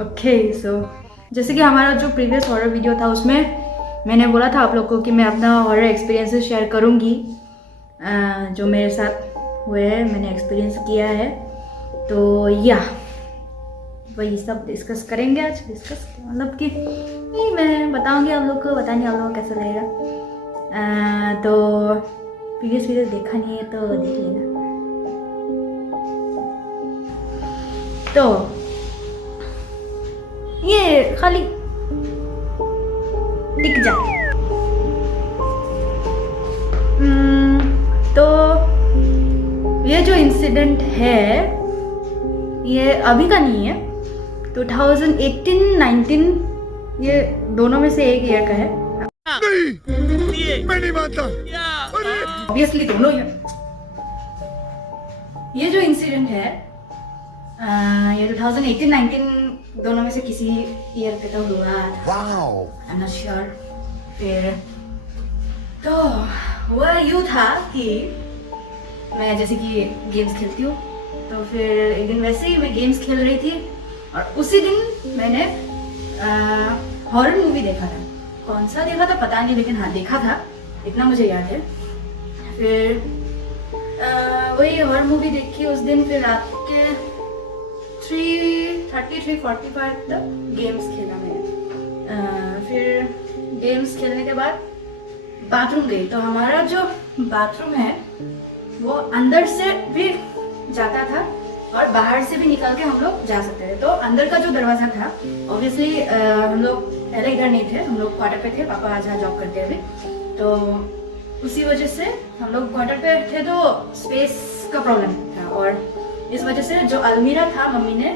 Okay so जैसे कि हमारा जो प्रीवियस हॉरर वीडियो था उसमें मैंने बोला था आप लोग को कि मैं अपना हॉरर एक्सपीरियंसेस शेयर करूँगी जो मेरे साथ हुए हैं, मैंने एक्सपीरियंस किया है। तो या वही सब डिस्कस करेंगे आज। डिस्कस मतलब कि नहीं, मैं बताऊँगी आप लोग को, बताएंगे आप लोग को कैसा लगेगा। तो प्रीवियस वीडियो देखा नहीं है तो देख लेना। तो ये खाली टिक जा। तो ये जो इंसिडेंट है ये अभी का नहीं है, 2018-19 ये दोनों में से एक ईयर का है। नहीं, मैं नहीं मानता। ऑब्वियसली दोनों ही है। ये जो इंसिडेंट है ये 2018-19 दोनों में से किसी ईयर पे तो हुआ था। I am not sure. फिर तो वह यूँ था कि मैं जैसे कि गेम्स खेलती हूँ, तो फिर एक दिन वैसे ही मैं गेम्स खेल रही थी और उसी दिन मैंने हॉरर मूवी देखा था। कौन सा देखा था पता नहीं, लेकिन हाँ देखा था, इतना मुझे याद है। फिर वही हॉरर मूवी देखी उस दिन। फिर रात के 3:30-3:45 तक गेम्स खेला मैंने। फिर गेम्स खेलने के बाद बाथरूम गई। तो हमारा जो बाथरूम है वो अंदर से भी जाता था और बाहर से भी निकल के हम लोग जा सकते थे। तो अंदर का जो दरवाज़ा था, ऑब्वियसली हम लोग पहले इधर नहीं थे, हम लोग क्वार्टर पे थे, पापा आज जॉब करते हैं अभी। तो उसी वजह से हम लोग क्वार्टर पे थे तो स्पेस का प्रॉब्लम था, और इस वजह से जो अलमीरा था मम्मी ने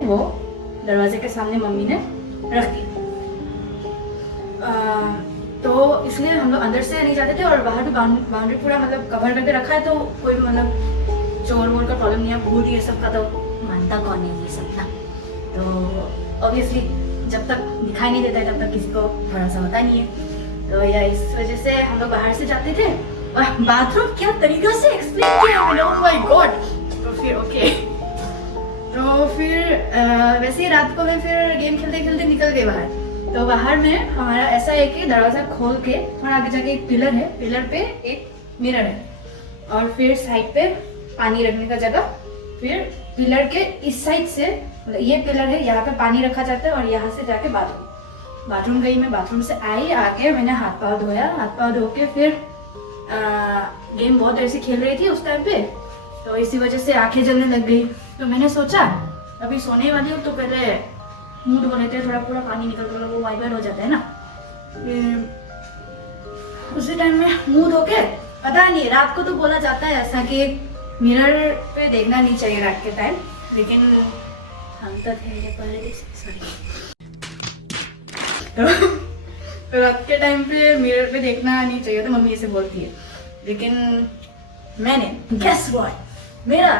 वो दरवाजे के सामने मम्मी ने रख दिया। तो इसलिए हम लोग अंदर से नहीं जाते थे और बाहर भी बाउंड्री पूरा मतलब कवर करके रखा है, तो कोई भी मतलब चोर वोर का प्रॉब्लम नहीं है। भूत ये सब का तो मानता कौन है ये सब ना। तो ऑब्वियसली जब तक दिखाई नहीं देता है तब तक किसी को भरोसा होता नहीं है। तो या इस वजह से हम लोग बाहर से जाते थे। और बाथरूम क्या तरीका से एक्सप्लेन किया, ओह माय गॉड। तो फिर ओके, तो फिर वैसे ही रात को मैं फिर गेम खेलते खेलते निकल गई बाहर। तो बाहर में हमारा ऐसा है कि दरवाज़ा खोल के थोड़ा आगे जाके एक पिलर है, पिलर पे एक मिरर है और फिर साइड पे पानी रखने का जगह। फिर पिलर के इस साइड से मतलब ये पिलर है, यहाँ पे पानी रखा जाता है और यहाँ से जाके बाथरूम गई मैं। बाथरूम से आई, आके मैंने हाथ पाँव धोया। हाथ पाँव धो के फिर गेम बहुत देर से खेल रही थी उस टाइम पे, तो इसी वजह से आंखें जलने लग गई। तो मैंने सोचा अभी सोने वाली हूँ तो पहले मुंह धो लेते हैं, थोड़ा पूरा पानी निकल कर वो वाइबर हो जाता है ना। फिर उसी टाइम में मुंह धो के, पता नहीं रात को तो बोला जाता है ऐसा कि मिरर पे देखना नहीं चाहिए रात के टाइम, लेकिन हम तो थे पहले तो रात के टाइम पे मिरर पे देखना नहीं चाहिए तो मम्मी ऐसे बोलती है। लेकिन मैंने गेस व्हाट, मेरा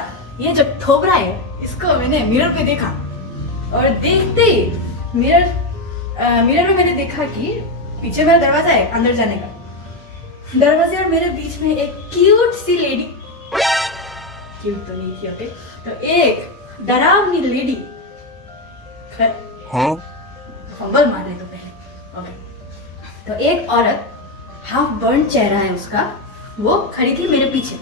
ये जो थोबरा है इसको मैंने मिरर पे देखा और देखते ही मिरर में मैंने देखा कि पीछे मेरा दरवाजा है अंदर जाने का। दरवाजे और मेरे बीच में एक क्यूट सी लेडी, क्यूट तो नहीं थी ओके, तो एक डरावनी लेडी फंबल मार रहे तो पहले ओके। तो एक औरत हाफ बर्न चेहरा है उसका, वो खड़ी थी मेरे पीछे।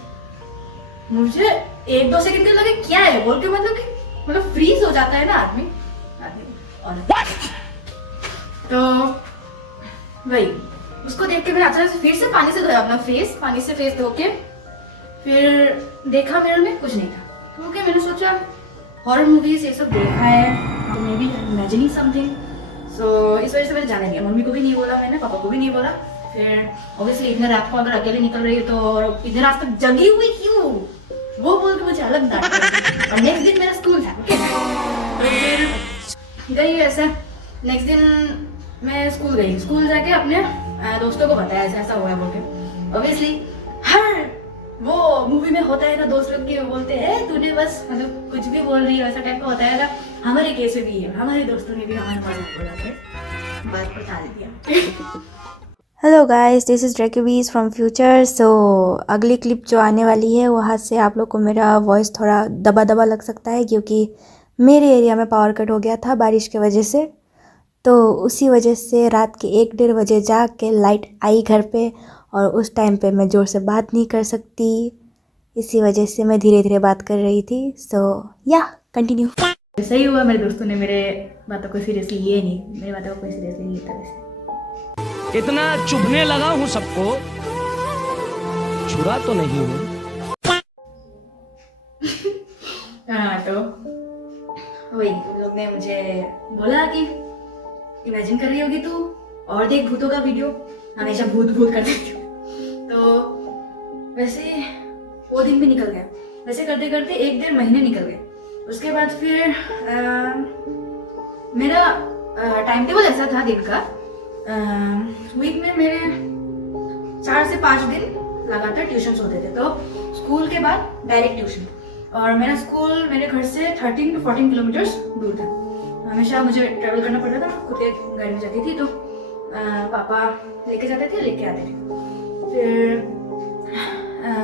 मुझे 1-2 सेकंड के लगे क्या है बोल के, मतलब फ्रीज हो जाता है ना आदमी। तो वही उसको देख के मैंने अचानक से फिर से पानी से धोया अपना फेस, पानी से फेस धो के फिर देखा मिरर में कुछ नहीं था। तो मैंने सोचा हॉरर मूवीज ये सब देखा है तो मे बी इमेजिनिंग समथिंग। सो इस वजह से मैंने जाने दिया, मम्मी को भी नहीं बोला मैंने, पापा को भी नहीं बोला। फिर ऑब्वियसली इतने रात को अगर अकेले निकल रही है तो इतने रात तक जगी हुई क्यों, वो बोल के मुझे अलग डांट। और नेक्स्ट दिन मेरा स्कूल था ओके। गई ऐसे नेक्स्ट दिन मैं स्कूल गई, स्कूल जाके अपने दोस्तों को बताया ऐसा ऐसा हुआ है बोल के। ऑब्वियसली हर वो मूवी में होता है ना, दोस्त लोग के बोलते हैं तूने बस मतलब कुछ भी बोल रही है वैसा टाइप का होता है ना। हमारे केस में भी है, हमारे दोस्तों ने भी हमारे मजाक बोला था, बात बता दिया। Hello guys, this is Dracubees from future. So अगली क्लिप जो आने वाली है वहाँ से आप लोग को मेरा वॉइस थोड़ा दबा दबा लग सकता है क्योंकि मेरे एरिया में पावर कट हो गया था बारिश की वजह से, तो उसी वजह से रात के 1-1:30 बजे जाग के लाइट आई घर पे, और उस टाइम पे मैं ज़ोर से बात नहीं कर सकती, इसी वजह से मैं धीरे धीरे बात कर रही थी। सो या कंटिन्यू। सही हुआ मेरे दोस्तों ने मेरे बातों को सीरियसली लिए नहीं, मेरी बातों को कोई सीरियसली नहीं लेता वैसे। इतना चुभने लगा हूँ सबको, छुरा तो नहीं हूँ। हाँ, तो वही लोग ने मुझे बोला कि इमेजिन कर रही होगी तू, और देख भूतों का वीडियो, हमेशा भूत भूत कर देती हूँ। तो वैसे वो दिन भी निकल गया, वैसे करते करते 1-1.5 महीने निकल गए। उसके बाद फिर मेरा टाइम टेबल ऐसा था दिन का, वीक में मेरे 4 से 5 दिन लगातार ट्यूशन्स होते थे। तो स्कूल के बाद डायरेक्ट ट्यूशन, और मेरा स्कूल मेरे घर से 13 to 14 किलोमीटर्स दूर था। हमेशा मुझे ट्रैवल करना पड़ता था, खुद के गाड़ी में जाती थी, तो पापा लेके जाते थे, लेके आते थे। फिर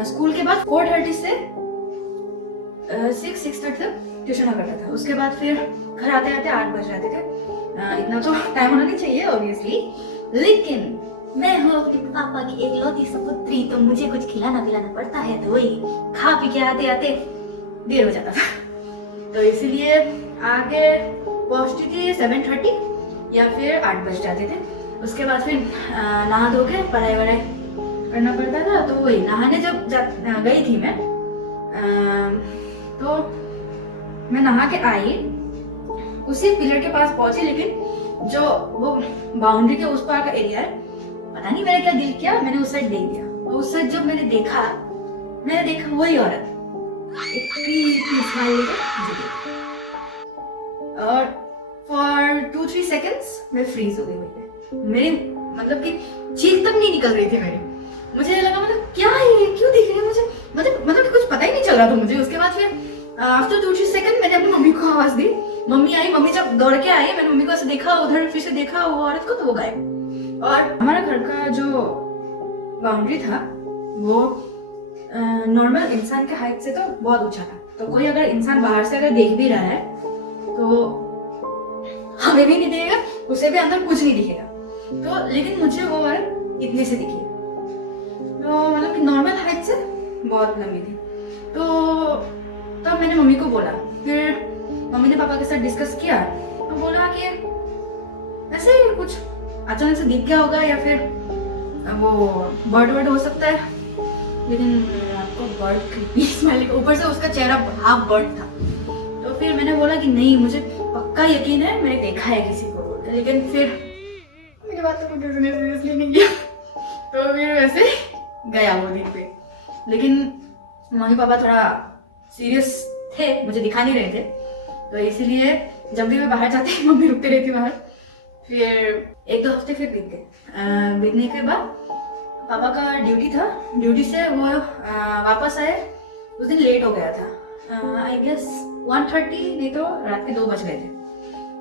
स्कूल के बाद 4:30 से 6-6:30 तक ट्यूशन करता था। उसके बाद फिर घर आते आते 8 बज जाते थे। इतना तो टाइम होना नहीं चाहिए ऑब्वियसली, लेकिन मैं हूँ अपने पापा की एकलौती सपुत्री, तो मुझे कुछ खिलाना पिलाना पड़ता है, तो वही खा पी के आते आते देर हो जाता था। तो इसीलिए आगे पहुँचती थी 7:30 या फिर 8 बज जाते थे। उसके बाद फिर नहा धो के पढ़ाई वढ़ाई करना पड़ता था। तो वही नहाने जब गई थी मैं, तो मैं नहा के आई, उसी पिलर के पास पहुंची, लेकिन जो वो बाउंड्री के उस पार का एरिया है, पता नहीं मैंने क्या दिल किया, मैंने उस साइड देख दिया। उस साइड जब मैंने देखा वही औरत और फॉर 2-3 सेकेंड्स मैं फ्रीज हो गई। मेरी मतलब कि चीख तक नहीं निकल रही थी मेरी। मुझे लगा मतलब क्या है ये, क्यों दिख रही है मुझे, मतलब कि कुछ पता ही नहीं चल रहा था मुझे। उसके बाद फिर आफ्टर 2-3 सेकंड मैंने अपनी मम्मी को आवाज दी, मम्मी आई। मम्मी जब दौड़ के आई, मैंने मम्मी को ऐसे देखा, उधर फिर से देखा वो औरत को, तो वो गायब। और हमारा घर का जो बाउंड्री था वो नॉर्मल इंसान के हाइट से तो बहुत ऊंचा था, तो कोई अगर इंसान बाहर से अगर देख भी रहा है तो हमें भी नहीं दिखेगा, उसे भी अंदर कुछ नहीं दिखेगा। तो लेकिन मुझे वो औरत इतने से दिखी, तो मतलब कि नॉर्मल हाइट से बहुत लंबी थी। तो तब मैंने मम्मी को बोला, फिर मम्मी ने पापा के साथ डिस्कस किया, तो बोला कि ऐसे ही कुछ अचानक से दिख गया होगा, या फिर वो बर्ड हो सकता है। लेकिन आपको बर्ड क्रीपी स्माइली के ऊपर से उसका चेहरा हाफ बर्ड था। तो फिर मैंने बोला कि नहीं, मुझे पक्का यकीन है, मैंने देखा है किसी को बोलते। लेकिन फिर मेरी बात तो किसी ने सीरियसली नहीं किया, तो फिर वैसे गया वो दिन पे। लेकिन मम्मी पापा थोड़ा सीरियस थे, मुझे दिखा नहीं रहे थे, तो इसीलिए जब भी मैं बाहर जाती मम्मी रुकते रहती बाहर। फिर 1-2 हफ्ते फिर बीत गए। बीतने के बाद पापा का ड्यूटी था, ड्यूटी से वो वापस आए, उस दिन लेट हो गया था, आई गेस 1:30, नहीं तो रात के 2 बज गए थे।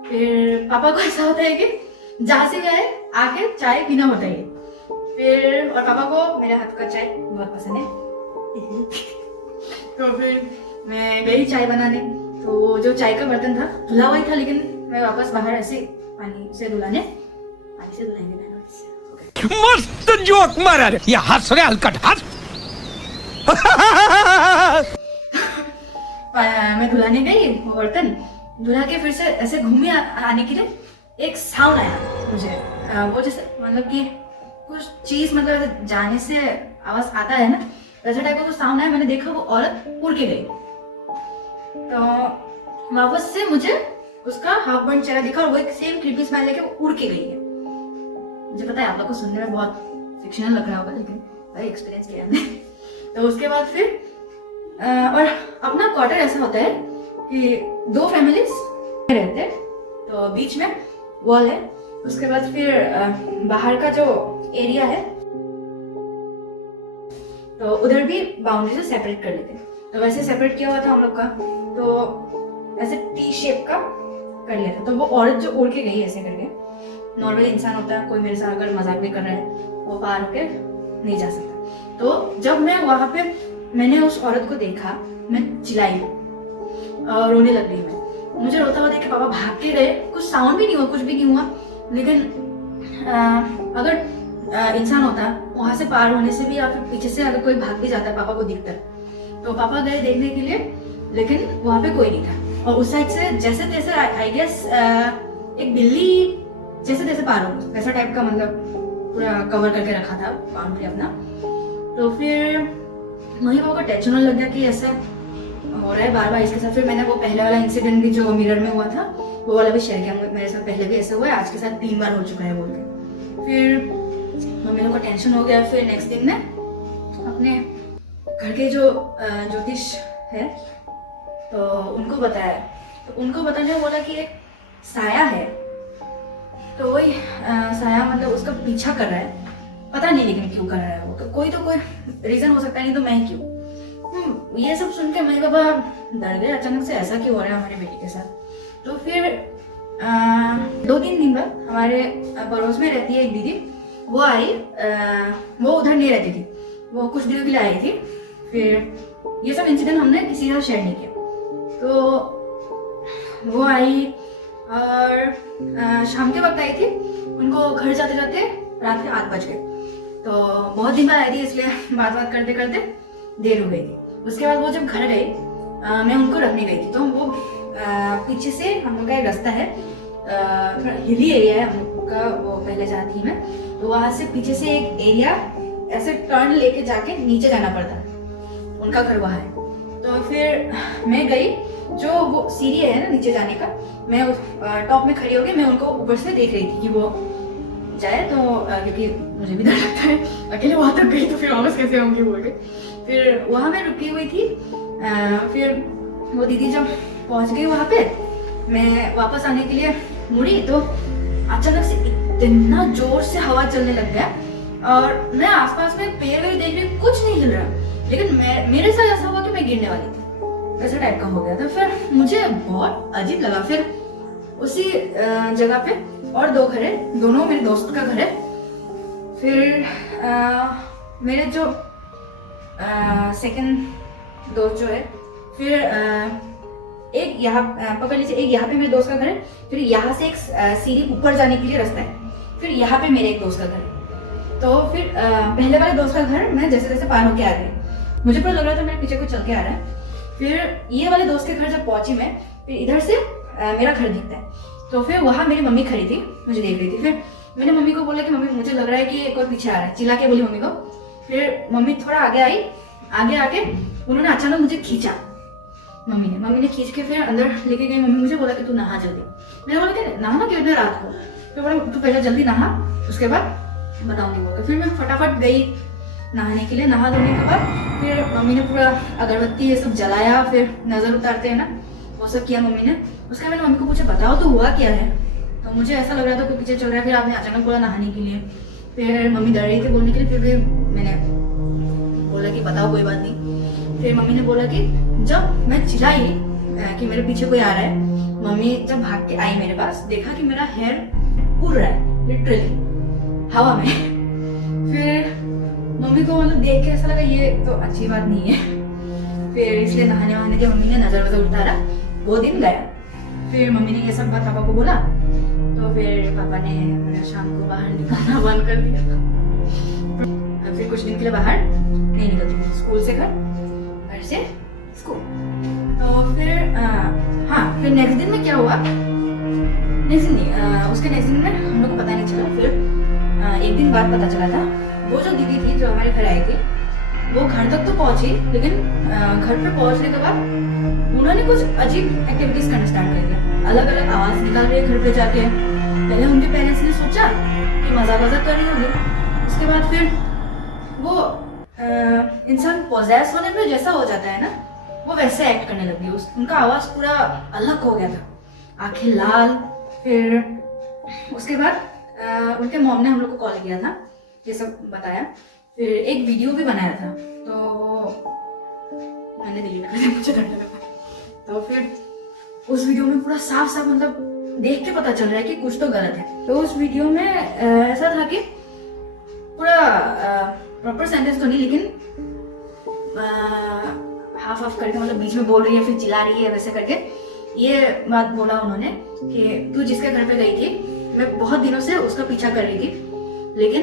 फिर पापा को ऐसा होता है कि जहाँ से गए आके चाय पीना होता है। फिर और पापा को मेरे हाथ का चाय बहुत पसंद है तो फिर मैं गई चाय बनाने, तो जो चाय का बर्तन था धुला हुआ ही था, लेकिन मैं वापस बाहर ऐसे पानी से धुलाएंगे मस्त जोक मारा रे, ये हंस रहे हलकट हंस। मैं धुलाने गई, वो बर्तन धुला के फिर से ऐसे घूमे आने के लिए एक साउंड आया मुझे, वो जैसे मतलब कि कुछ चीज मतलब जाने से आवाज आता है ना, वैसा टाइप का कुछ साउंड आया। मैंने देखा वो औरत उड़ के गई, तो वापस से मुझे उसका हाफ बर्न चेहरा दिखा, और वो एक सेम क्रीपी स्माइल लेके वो उड़ के गई है। मुझे पता है आप लोग को सुनने में बहुत फिक्शनल लग रहा होगा, लेकिन भाई एक्सपीरियंस किया हमने। तो उसके बाद फिर और अपना क्वार्टर ऐसा होता है कि 2 फैमिलीज रहते, तो बीच में वॉल है। उसके बाद फिर बाहर का जो एरिया है, तो उधर भी बाउंड्री से सेपरेट कर लेते, तो वैसे सेपरेट किया हुआ था हम लोग का, तो ऐसे टी शेप का कर लिया था। तो वो औरत जो उड़ के गई ऐसे करके, नॉर्मल इंसान होता है, कोई मेरे साथ अगर मजाक भी कर रहा है वो पार होके नहीं जा सकता। तो जब मैं वहां पे मैंने उस औरत को देखा, मैं चिल्लाई और रोने लग गई मैं। मुझे रोता हुआ देख के पापा भाग के गए, कुछ साउंड भी नहीं हुआ, कुछ भी नहीं हुआ। लेकिन अगर इंसान होता वहां से पार होने से भी या फिर पीछे से अगर कोई भाग भी जाता, पापा को दिखता, तो पापा गए देखने के लिए, लेकिन वहां पे कोई नहीं था। और उस साइड से जैसे तैसे आई गेस एक बिल्ली जैसे तैसे पार हो, वैसा टाइप का मतलब पूरा कवर करके रखा था बाउंड्री अपना। तो फिर मम्मी पापा को टेंशन लग गया कि ऐसा हो रहा है बार बार इसके साथ। फिर मैंने वो पहले वाला इंसिडेंट भी जो मिरर में हुआ था वो वाला भी शेयर किया, मेरे साथ पहले भी ऐसा हुआ है, आज के साथ 3 बार हो चुका है बोल के। फिर मम्मी लोग को टेंशन हो गया। फिर नेक्स्ट दिन में अपने घर के जो ज्योतिष है तो उनको बताया, तो उनको बताने बोला कि एक साया है, तो वही साया मतलब उसका पीछा कर रहा है, पता नहीं लेकिन क्यों कर रहा है वो, तो कोई रीजन हो सकता है, नहीं तो मैं क्यों। ये सब सुन के मम्मी पापा डर गए, अचानक से ऐसा क्यों हो रहा है हमारी बेटी के साथ। तो फिर 2-3 दिन बाद हमारे पड़ोस में रहती है एक दीदी, वो आई, वो उधर नहीं रहती थी, वो कुछ दिनों के लिए आई थी। फिर ये सब इंसिडेंट हमने किसी के साथ शेयर नहीं किया। तो वो आई और शाम के वक्त आई थी, उनको घर जाते जाते रात के 8 बज गए। तो बहुत दिन बाद आई थी, इसलिए बात करते करते देर हो गई थी। उसके बाद वो जब घर गई, मैं उनको रखने गई थी, तो वो पीछे से हम लोग का एक रास्ता है, थोड़ा हिली एरिया है हम लोग का, वो पहले जहाँ थी मैं, तो वहाँ से पीछे से एक एरिया ऐसे टर्न लेके जाके नीचे जाना पड़ता है, उनका घर वहाँ है। तो फिर मैं गई, जो वो सीढ़ी है ना नीचे जाने का, मैं उस टॉप में खड़ी हो गई, मैं उनको ऊपर से देख रही थी कि वो जाए, तो क्योंकि मुझे भी डर लगता है, अकेले वहाँ तक गई तो फिर वापस कैसे होंगी बोल के। फिर वहाँ मैं रुकी हुई थी। फिर वो दीदी जब पहुँच गई वहाँ पे, मैं वापस आने के लिए मुड़ी तो अचानक से इतना जोर से हवा चलने लग गया, और मैं आसपास में पेड़ वेड़ देख रही, कुछ नहीं हिल रहा, लेकिन मेरे साथ ऐसा हुआ कि मैं गिरने वाली थी, ऐसा टाइप का हो गया था। फिर मुझे बहुत अजीब लगा। फिर उसी जगह पे और 2 घर है, दोनों मेरे दोस्त का घर है। फिर मेरे जो सेकंड दोस्त जो है, फिर एक यहाँ पकड़ लीजिए, एक यहाँ पे मेरे दोस्त का घर है, फिर यहाँ से एक सीढ़ी ऊपर जाने के लिए रास्ता है, फिर यहाँ पे मेरे एक दोस्त का घर है। तो फिर पहले वाले दोस्त का घर मैं जैसे जैसे पार होके आ रही, मुझे पता लग रहा था मेरे पीछे कोई चल के आ रहा है। फिर ये वाले दोस्त के घर जब पहुंची मैं, फिर इधर से मेरा घर दिखता है, तो फिर वहाँ मेरी मम्मी खड़ी थी, मुझे देख रही थी। फिर मैंने मम्मी को बोला कि मम्मी मुझे लग रहा है कि कोई पीछे आ रहा है, चिल्ला के बोली मम्मी को। फिर मम्मी थोड़ा आगे आई, आगे आके उन्होंने अचानक मुझे खींचा, मम्मी ने खींच के फिर अंदर लेके गई। मम्मी मुझे बोला कि तू नहा जल्दी। मैंने बोला कि नहाना क्यों इतना रात को? फिर बोला तू पहले जल्दी नहा, उसके बाद बताऊंगी बोल के। फिर मैं फटाफट गई नहाने के लिए। नहा धोने के बाद फिर मम्मी ने पूरा अगरबत्ती ये सब जलाया, फिर नजर उतारते हैं ना, वो सब किया मम्मी ने। उसके बाद मैंने मम्मी को पूछा बताओ तो हुआ क्या है, तो मुझे ऐसा लग रहा था कोई पीछे चल रहा है। फिर आपने अचानक बोला नहाने के लिए, फिर मम्मी डर रही थी बोलने के लिए, फिर भी मैंने बोला कि बताओ कोई बात नहीं। फिर मम्मी ने बोला कि जब मैं चिल्लाई कि मेरे पीछे कोई आ रहा है, मम्मी जब भाग के आई मेरे पास, देखा कि मेरा हेयर उड़ रहा है लिटरली हवा में। फिर मम्मी को मतलब देख के ऐसा लगा ये तो अच्छी बात नहीं है। फिर इसलिए नहाने वहाने के मम्मी ने नजर वजर उतारा, वो दिन गया। फिर मम्मी ने ये सब बात पापा को बोला, तो फिर पापा ने शाम को बाहर निकलना बंद कर दिया था। फिर कुछ दिन के लिए बाहर नहीं निकलती थी, स्कूल से घर, घर से स्कूल। तो फिर फिर नेक्स्ट दिन में क्या हुआ, नेक्स्ट दिन नहीं, उसके नेक्स्ट दिन में हम लोग को पता नहीं चला। फिर एक दिन बाद पता चला था, वो जो दीदी थी जो हमारे घर आई थी, वो घर तक तो पहुंची, लेकिन घर पे पहुंचने के बाद उन्होंने कुछ अजीब एक्टिविटीज करना स्टार्ट कर दिया। अलग अलग आवाज निकाल रही है घर पे जाके। पहले उनके पेरेंट्स ने सोचा कि मजाक वजाक कर रही होगी, उसके बाद फिर वो इंसान पोजेस होने पे जैसा हो जाता है ना, वो वैसे एक्ट करने लगी। उनका आवाज पूरा अलग हो गया था, आंखें लाल। फिर उसके बाद उनके मॉम ने हम लोग को कॉल किया था, ये सब बताया। फिर एक वीडियो भी बनाया था, तो मैंने डिलीट कर दिया, मुझे डर लगा। तो फिर उस वीडियो में पूरा साफ साफ मतलब देख के पता चल रहा है कि कुछ तो गलत है। तो उस वीडियो में ऐसा था कि पूरा प्रॉपर सेंटेंस तो नहीं, लेकिन हाफ हाफ करके मतलब बीच में बोल रही है, फिर चिल्ला रही है, वैसे करके ये बात बोला उन्होंने कि तू जिसके घर पे गई थी, मैं बहुत दिनों से उसका पीछा कर रही थी, लेकिन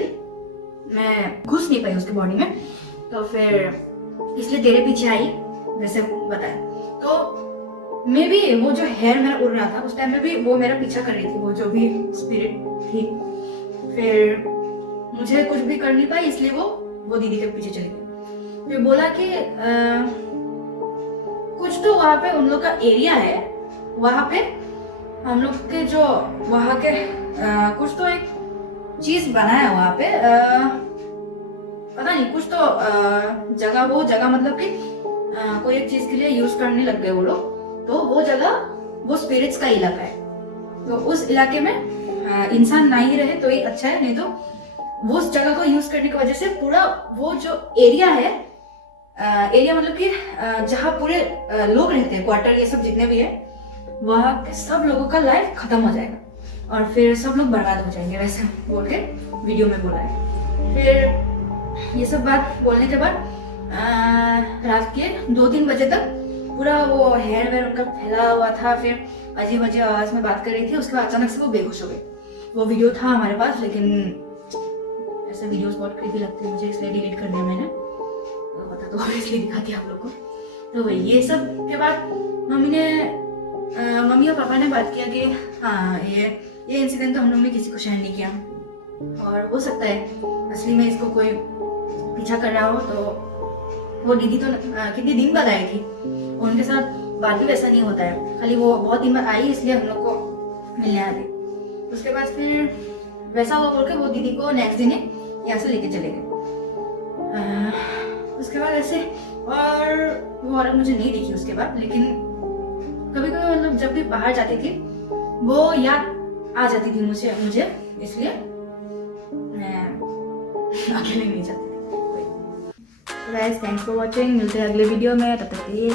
मैं घुस नहीं पाई उसकी बॉडी में, तो फिर इसलिए तेरे पीछे आई, वैसे बताया। तो मे भी वो जो हेयर मेरा उड़ रहा था उस टाइम में भी वो मेरा पीछा कर रही थी, वो जो भी स्पिरिट थी। फिर मुझे कुछ भी कर नहीं पाई, इसलिए वो दीदी के पीछे चली गई। फिर बोला कि कुछ तो वहाँ पे उन लोग का एरिया है, वहाँ पे हम लोग के जो वहाँ के कुछ तो एक चीज बना है वहाँ पे, पता नहीं कुछ तो जगह, वो जगह मतलब कि कोई एक चीज के लिए यूज करने लग गए वो लोग, तो वो जगह वो स्पिरिट्स का इलाका है। तो उस इलाके में इंसान ना ही रहे तो ही अच्छा है, नहीं तो वो उस जगह को यूज करने की वजह से पूरा वो जो एरिया है, एरिया मतलब कि जहाँ पूरे लोग रहते हैं, क्वार्टर ये सब जितने भी है, वहाँ के सब लोगों का लाइफ खत्म हो जाएगा और फिर सब लोग बर्बाद हो जाएंगे, वैसे बोल के वीडियो में बोला है। फिर ये सब बात बोलने के बाद रात के 2-3 बजे तक पूरा वो हेयर वेयर उनका फैला हुआ था, फिर अजीब अजीब आवाज में बात कर रही थी। उसके बाद अचानक से वो बेहोश हो गई। वो वीडियो था हमारे पास, लेकिन ऐसे वीडियोस बहुत क्रीपी लगते हैं मुझे, इसलिए डिलीट कर दिया मैंने। तो बता तो ऑब्वियसली दिखाती आप लोग को। तो वही ये सब के बाद मम्मी और पापा ने बात किया कि हाँ ये इंसिडेंट तो हम लोग ने किसी को शेयर नहीं किया, और हो सकता है असली में इसको कोई पीछा कर रहा हो। तो वो दीदी तो कितने दिन बाद आई थी, उनके साथ बात भी वैसा नहीं होता है, खाली वो बहुत दिन बाद आई इसलिए हम लोग को मिलने आ गई। उसके बाद फिर वैसा हुआ बोल के वो दीदी को नेक्स्ट दिन यहाँ से लेके चले गए। उसके बाद ऐसे और वो औरत मुझे नहीं दिखी उसके बाद, लेकिन कभी कभी मतलब जब भी बाहर जाती थी वो याद आ जाती थी मुझे इसलिए मैं अकेले नहीं जाती थी। गाइस थैंक्स फॉर वॉचिंग, मिलते हैं अगले वीडियो में, तब तक के लिए